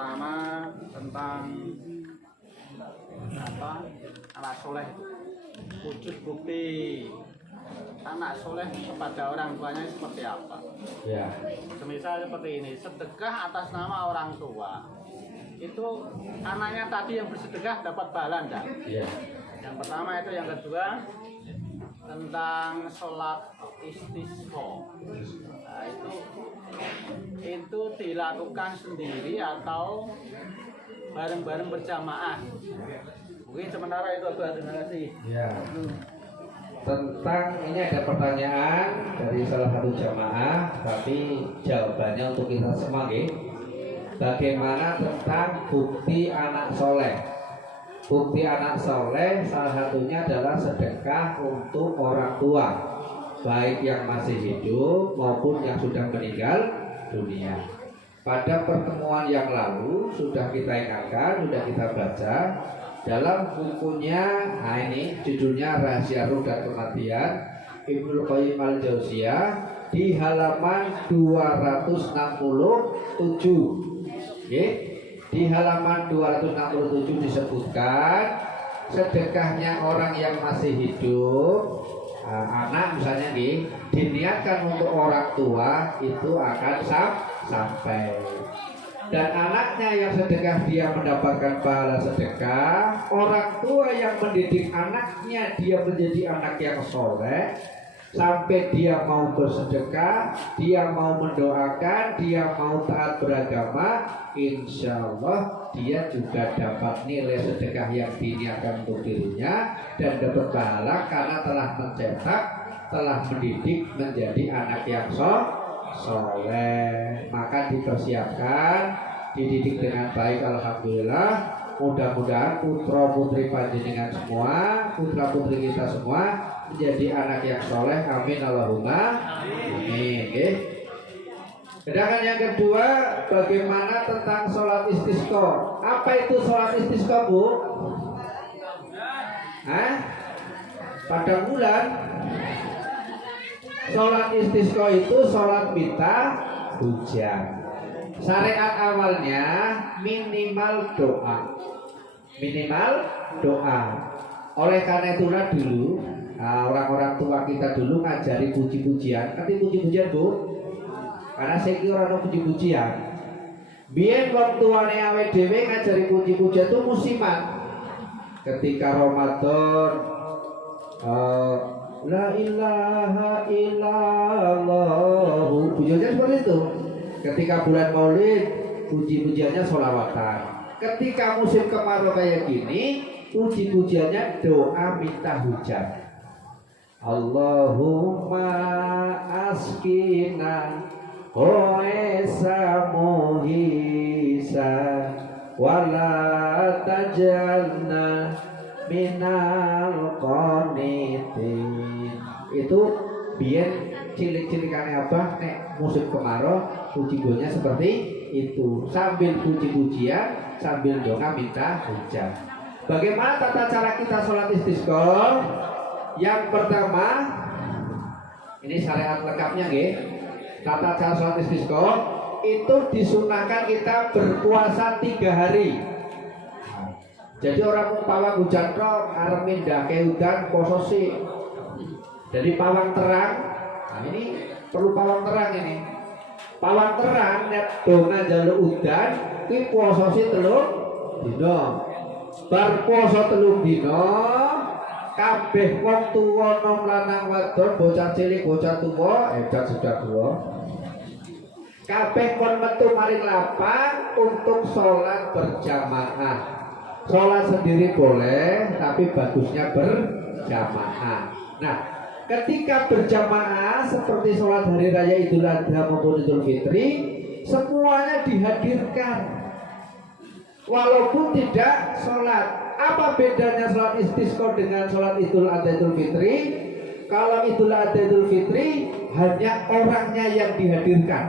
pertama tentang anak soleh, wujud bukti anak soleh kepada orang tuanya seperti apa? Ya. Semisal seperti ini, sedekah atas nama orang tua. Itu anaknya tadi yang bersedekah dapat pahala enggak? Ya. Yang pertama itu, yang kedua tentang sholat istisqa. Nah, itu dilakukan sendiri atau bareng-bareng berjamaah? Mungkin sementara itu Abah, terima kasih. Ya. Tentang ini ada pertanyaan dari salah satu jamaah, tapi jawabannya untuk kita semua, nggih. Bagaimana tentang bukti anak soleh? Bukti anak soleh salah satunya adalah sedekah untuk orang tua, baik yang masih hidup maupun yang sudah meninggal dunia. Pada pertemuan yang lalu sudah kita ingatkan, sudah kita baca dalam bukunya, ini judulnya Rahasia Ruh dan Kematian, Ibnu Qayyim al-Jauziyah, di halaman 267. Di halaman 267 disebutkan sedekahnya orang yang masih hidup, anak misalnya diniatkan untuk orang tua, itu akan sampai. Dan anaknya yang sedekah dia mendapatkan pahala sedekah. Orang tua yang mendidik anaknya dia menjadi anak yang soleh, sampai dia mau bersedekah, dia mau mendoakan, dia mau taat beragama, insya Allah dia juga dapat nilai sedekah yang diniatkan untuk dirinya dan dapat pahala karena telah mencetak, telah mendidik menjadi anak yang soleh. Maka dipersiapkan, dididik dengan baik, alhamdulillah. Mudah-mudahan putra putri panjenengan semua, putra putri kita semua menjadi anak yang soleh. Amin Allahumma amin. Sedangkan yang kedua, bagaimana tentang sholat istisqa? Apa itu sholat istisqa, Bu? Pada bulan sholat istisqa itu sholat minta hujan. Syariat awalnya minimal doa. Oleh karena itulah dulu orang-orang tua kita dulu ngajari puji-pujian. Ngerti puji-pujian, Bu? Karena saya kira ada puji-pujian. Biyen wong tuane awake dhewe ngajari puji-pujian itu musiman. Ketika Ramadan, la ilaha illallah, pujiannya seperti itu. Ketika bulan Maulid, puji-pujiannya sholawatan. Ketika musim kemarau kayak gini, puji-pujiannya doa minta hujan. Allahumma askina hoesa muhisa wala tajalna minal qanitin. Itu biar cilik-cilikannya Abah nek musim kemarau puji-pujiannya seperti itu, sambil puji-pujian sambil doa minta hujan. Bagaimana tata cara kita sholat istisqa? Yang pertama, ini syariat lengkapnya nggih. Tata cara sholat istisqa itu disunahkan kita berpuasa 3 hari. Jadi orang pawang hujan tok arep mindhake udan poso sih. Jadi pawang terang. Nah, ini perlu pawang terang ini. Pawang terang nek donga njaluk udan kuwi puasa sih 3 dina. Bar puasa 3 dina kabeh wong tuwa nom lanang wadon, bocah cilik bocah tuwa, edan sudah tua. Kabeh kon metu maring lapang untuk sholat berjamaah. Sholat sendiri boleh, tapi bagusnya berjamaah. Nah, ketika berjamaah seperti sholat hari raya Idul Adha maupun Idul Fitri, semuanya dihadirkan walaupun tidak sholat. Apa bedanya sholat istisqa dengan sholat Idul Adha Idul Fitri? Kalau Idul Adha Idul Fitri hanya orangnya yang dihadirkan.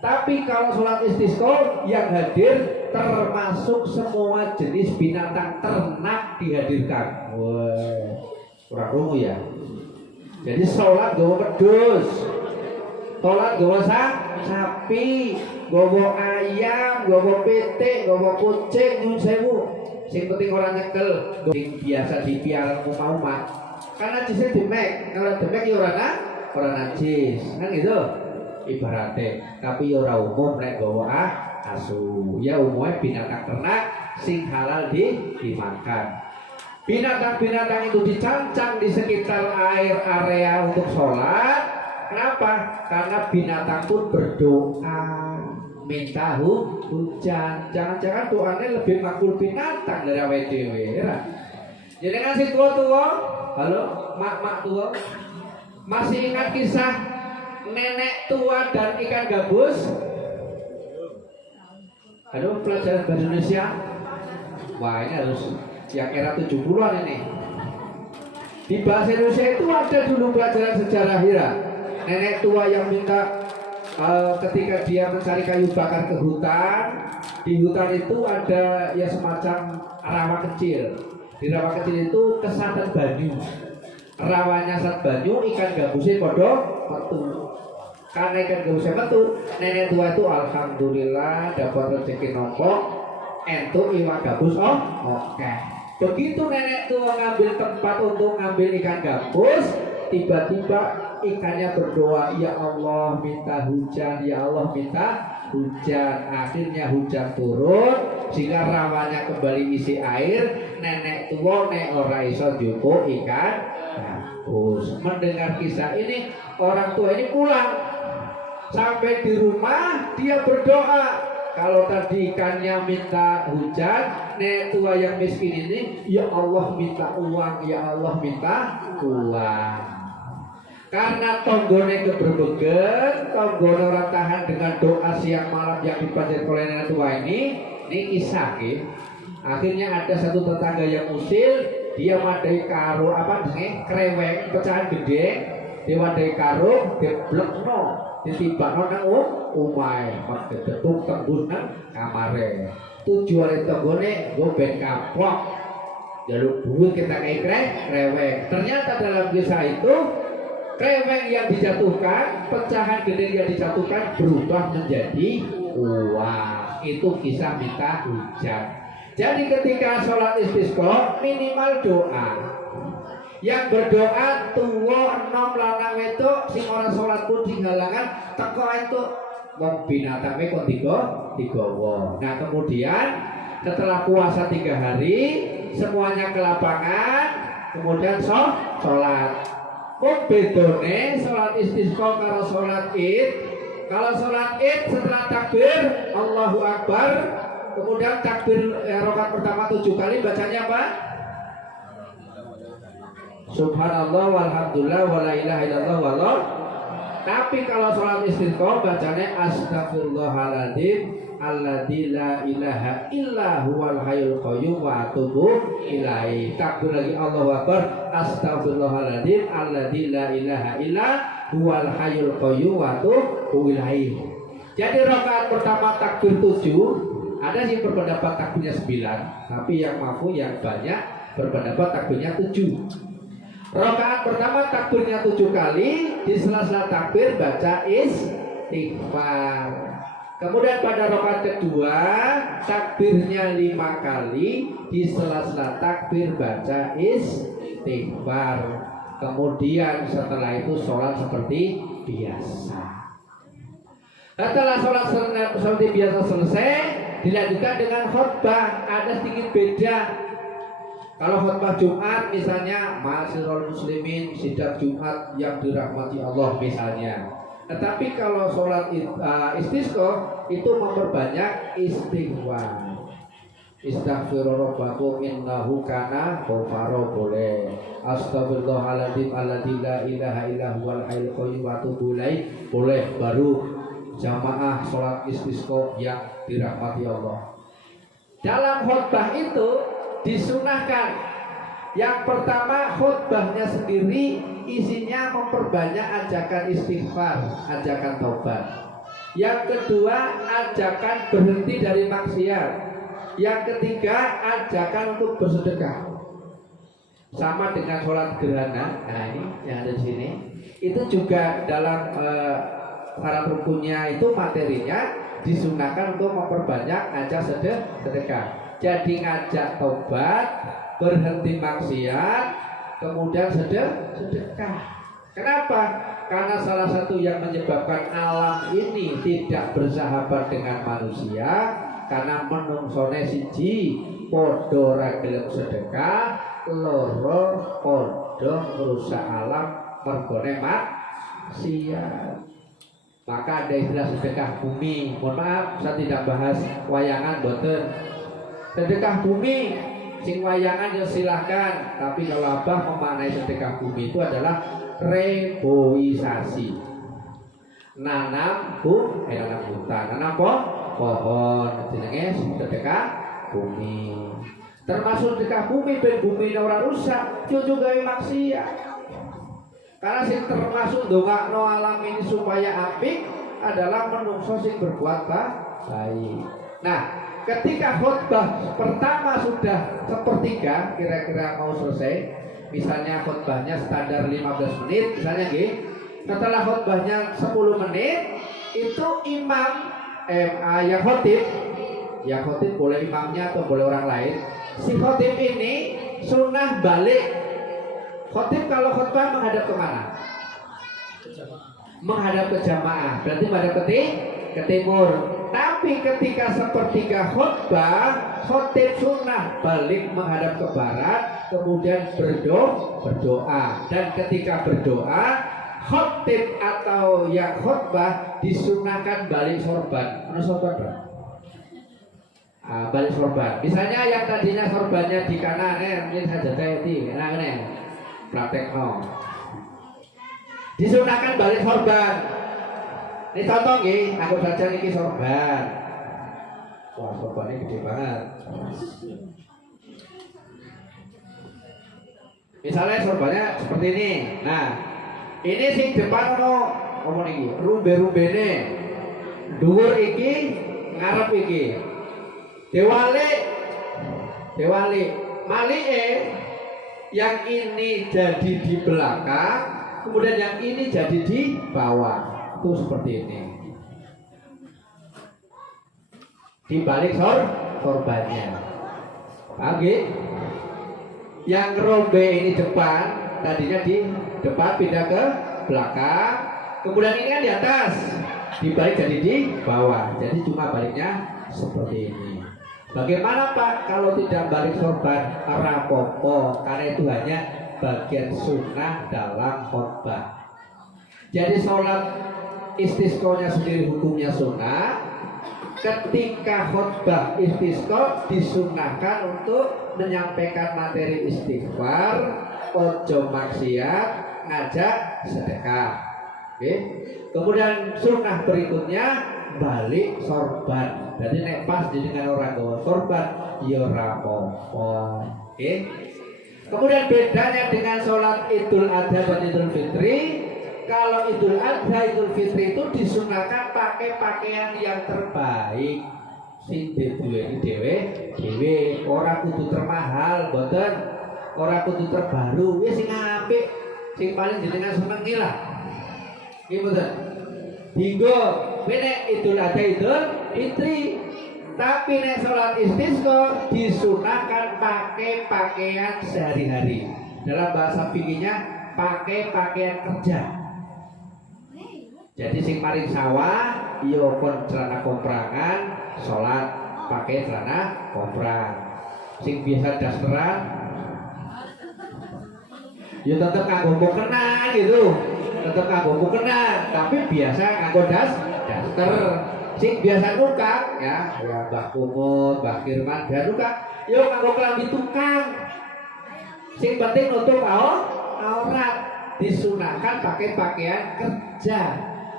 Tapi kalau sholat istisqa yang hadir termasuk semua jenis binatang ternak dihadirkan. Wah, kurang rungu ya. Jadi sholat gawa wedhus, sholat gawa sapi, gowo ayam, gowo pitik, gowo kucing, nyun sewu. Sing penting orang nyekel, sing biasa dipiara umat-umat. Karena najisnya demek, kalau demek ya orang najis, kan gitu. Ibaratnya, tapi ya orang umum nek gowo asu. Ya umumnya binatang ternak sing halal dimakan. Binatang-binatang itu dicancang di sekitar area untuk sholat. Kenapa? Karena binatang pun berdoa minta hujan. Jangan-jangan doanya lebih makbul binatang dari awake dhewe. Jadi ngasih tua-tua, halo, mak-mak tua, masih ingat kisah nenek tua dan ikan gabus? Aduh, pelajaran bahasa Indonesia. Wah, ini harus yang era 70-an ini. Di bahasa Indonesia itu ada dulu pelajaran sejarah Hira. Nenek tua yang minta ketika dia mencari kayu bakar ke hutan. Di hutan itu ada ya semacam rawa kecil. Di rawa kecil itu kesatan banyu. Rawanya sat banyu, ikan gabusnya podo metu. Karena ikan gabusnya metu, nenek tua itu alhamdulillah dapat rezeki nompok. Entuk iwak gabus oke. Begitu nenek tua ngambil tempat untuk ngambil ikan gabus, tiba-tiba ikannya berdoa, ya Allah minta hujan, ya Allah minta hujan. Akhirnya hujan turun sehingga rawanya kembali isi air. Nenek tua nek ora iso njupuk ikan gabus. Mendengar kisah ini, orang tua ini pulang. Sampai di rumah dia berdoa. Kalau tadi ikannya minta hujan, nenek tua yang miskin ini, ya Allah minta uang, ya Allah minta uang. Karena tonggone keberbegen, tonggone orang tahan dengan doa siang malam yang dipanjatkan oleh nenek tua ini kisah ya. Akhirnya ada satu tetangga yang usil, dia madai karo kreweng pecahan gede, dia madai karo, dia blekno. Ditibakno nang omahe, pakai tetuk tembus nang kamare. Tujuane tanggone nggo ben kapok. Jaluk duit kita kayak kreweng. Ternyata dalam kisah itu kreweng yang dijatuhkan, pecahan gede yang dijatuhkan berubah menjadi uang. Itu kisah minta hujan. Jadi ketika sholat istisqa minimal doa. Yang berdoa tuwa enom lanang itu sing ora salat pun dihalangan teko itu wong binatange kok digawa. Nah, kemudian setelah puasa 3 hari semuanya ke lapangan, kemudian sholat. Kok bedone sholat istisqa karo sholat Id? Kalau sholat Id setelah takbir Allahu Akbar, kemudian takbir rakaat pertama 7 kali bacanya apa? Subhanallah walhamdulillah wala ilaha illallah wallah. Tapi kalau sholat istisqa bacanya astagfirullahaladzim alladzi la ilaha illa huwal hayyul qayyum wa atubu ilaihi. Takbir lagi Allahu Akbar astagfirullahaladzim alladzi la ilaha illa huwal hayyul qayyum wa atubu ilaihi. Jadi rakaat pertama takbir 7, ada sih berpendapat takbirnya 9, tapi yang mampu yang banyak berpendapat takbirnya 7. Rakaat pertama takbirnya 7 kali, di sela-sela takbir baca istighfar. Kemudian pada rakaat kedua takbirnya 5 kali, di sela-sela takbir baca istighfar. Kemudian setelah itu sholat seperti biasa. Setelah sholat seperti biasa selesai, dilanjutkan dengan khutbah. Ada sedikit beda. Kalau khutbah Jumat misalnya Ma'asyiral muslimin sidang Jumat yang dirahmati Allah misalnya. Tetapi kalau sholat istisqa itu memperbanyak istighfar. Istaghfiru rabbakum innahu kana ghafara boleh. Astagfirullahaladzim alladzi la ilaha illa huwal hayyul qayyum wa atubu ilaihi boleh. Baru jamaah sholat istisqa yang dirahmati Allah. Dalam khutbah itu disunahkan. Yang pertama khutbahnya sendiri isinya memperbanyak ajakan istighfar, ajakan taubat. Yang kedua ajakan berhenti dari maksiat. Yang ketiga ajakan untuk bersedekah. Sama dengan sholat gerhana. Nah ini yang ada di sini. Itu juga dalam syarat rukunnya itu materinya disunahkan untuk memperbanyak ngajak sedekah. Jadi ngajak tobat, berhenti maksiat, kemudian sedekah. Kenapa? Karena salah satu yang menyebabkan alam ini tidak bersahabat dengan manusia karena menungsone siji podo ra gelem sedekah, loro podo merusak alam mergone maksiat. Maka ada istilah sedekah bumi. Mohon maaf, saya tidak bahas wayangan boten. Sedekah bumi sing wayangan ya silahkan, tapi kalau Abah memaknai sedekah bumi itu adalah reboisasi. Nanam hutan, nanam pohon, jenenge sedekah bumi. Termasuk sedekah bumi ben bumi ora rusak, cucu gawe maksiat. Karena sing termasuk ndongakno alam ini supaya apik adalah menungso sing berbuat baik. Nah, ketika khutbah pertama sudah sepertiga kira-kira mau selesai, misalnya khutbahnya standar 15 menit misalnya nggih. Setelah khutbahnya 10 menit itu imam yang khotib boleh imamnya atau boleh orang lain. Si khotib ini sunnah balik. Khotib kalau khutbah menghadap kemana? Menghadap ke jamaah. Berarti menghadap ke timur. Tapi ketika sepertiga khutbah, khotib sunnah balik menghadap ke barat, kemudian berdoa. Dan ketika berdoa, khotib atau yang khutbah disunahkan balik sorban. Mana sorban? Balik sorban. Misalnya yang tadinya sorbannya di kanan, ini saja tadi, praktek no. Disunahkan balik sorban. Ini contoh nggih, aku baca niki sorban. Wah, sorbannya gede banget. Misalnya sorbannya seperti ini. Nah, ini sing depan ono niki, rumbe-rumbene. Dhuwur iki, ngarep iki. Dewali. Malike yang ini jadi di belakang, kemudian yang ini jadi di bawah. Itu seperti ini. Di balik sorbannya. Oke. Yang rombe ini depan, tadinya di depan pindah ke belakang, kemudian ini kan di atas, dibalik jadi di bawah. Jadi cuma baliknya seperti ini. Bagaimana Pak kalau tidak balik sorban? Rapopo, karena itu hanya bagian sunnah dalam khutbah. Jadi sholat istisqonya sendiri hukumnya sunnah. Ketika khutbah istisqa disunahkan untuk menyampaikan materi istighfar, ojo maksiat, ngajak sedekah. Oke. Kemudian sunnah berikutnya balik sorban. Jadi nek pas dengan orang gawa sorban, ya rapopo. Oke. Kemudian bedanya dengan sholat Idul Adha dan Idul Fitri, kalau Idul Adha, Idul Fitri itu disunahkan pakai pakaian yang terbaik. Sing duweni dhewe, ora kudu termahal, mboten. Ora kudu terbaru, wis sing apik, sing paling jenengan senengi lah. Nggih mboten. Dinggo, nek Idul Adha, Idul Fitri. Tapi nek salat istisqa disunahkan pakai pakaian sehari-hari. Dalam bahasa fikihnya pakai pakaian kerja. Jadi sing maring sawah, yo kon celana komprangan, salat pakai celana komprang. Sing biasa dasteran, yo tetep nganggo mukena gitu. Tetep nganggo mukena, tapi biasa nganggo daster. Sing biasa nukak ya Mbah Kumut, Mbah Firman dan nukak, yo nganggo klambi tukang. Sing penting nutup aurat. Disunahkan pakai pakaian kerja,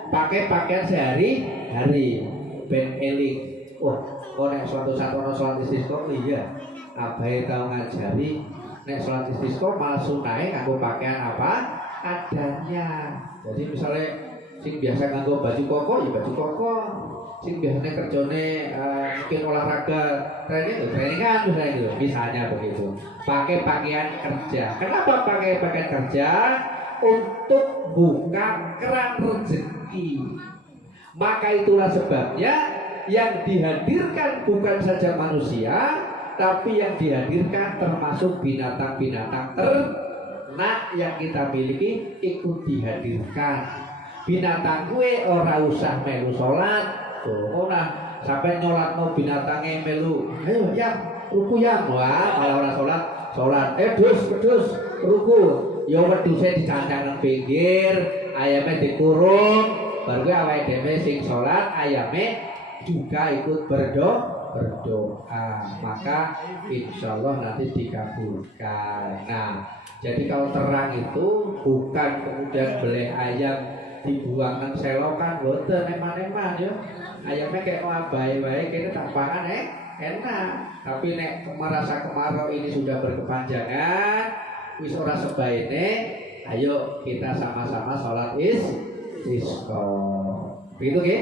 pakai pakaian sehari-hari. Ben eling. Oh, nek suatu saat ono sholat istisqa iya. Abai tau ngajari nek sholat istisqa malah sunahe nganggo pakaian apa adanya. Jadi misalnya sing biasa nganggo baju koko ya baju koko. Sing biasanya kerjane mungkin olahraga trainingan misalnya begitu. Pakai pakaian kerja. Kenapa pakai pakaian kerja? Untuk buka keran rezeki. Maka itulah sebabnya yang dihadirkan bukan saja manusia, tapi yang dihadirkan termasuk binatang-binatang ternak yang kita miliki ikut dihadirkan. Binatang gue ora usah melu sholat, ora sampai nyolat mau binatangnya melu, ayo ya ruku ya, wah kalau ora sholat, pedus ruku, ya wedhuse dicancang nang pinggir, ayamnya dikurung, baru gue awake dhewe sing sholat, ayamnya juga ikut berdoa, maka insya Allah nanti dikabulkan. Nah, jadi kalau terang itu bukan kemudian beli ayam dibuang nang selokan, boten eman-eman ya. Ayamnya kayak baik-baik kita tak pangan enak. Tapi nek merasa kemarau ini sudah berkepanjangan, wis ora sebaiknya, ayo kita sama-sama sholat istisqa. Begitu nggih?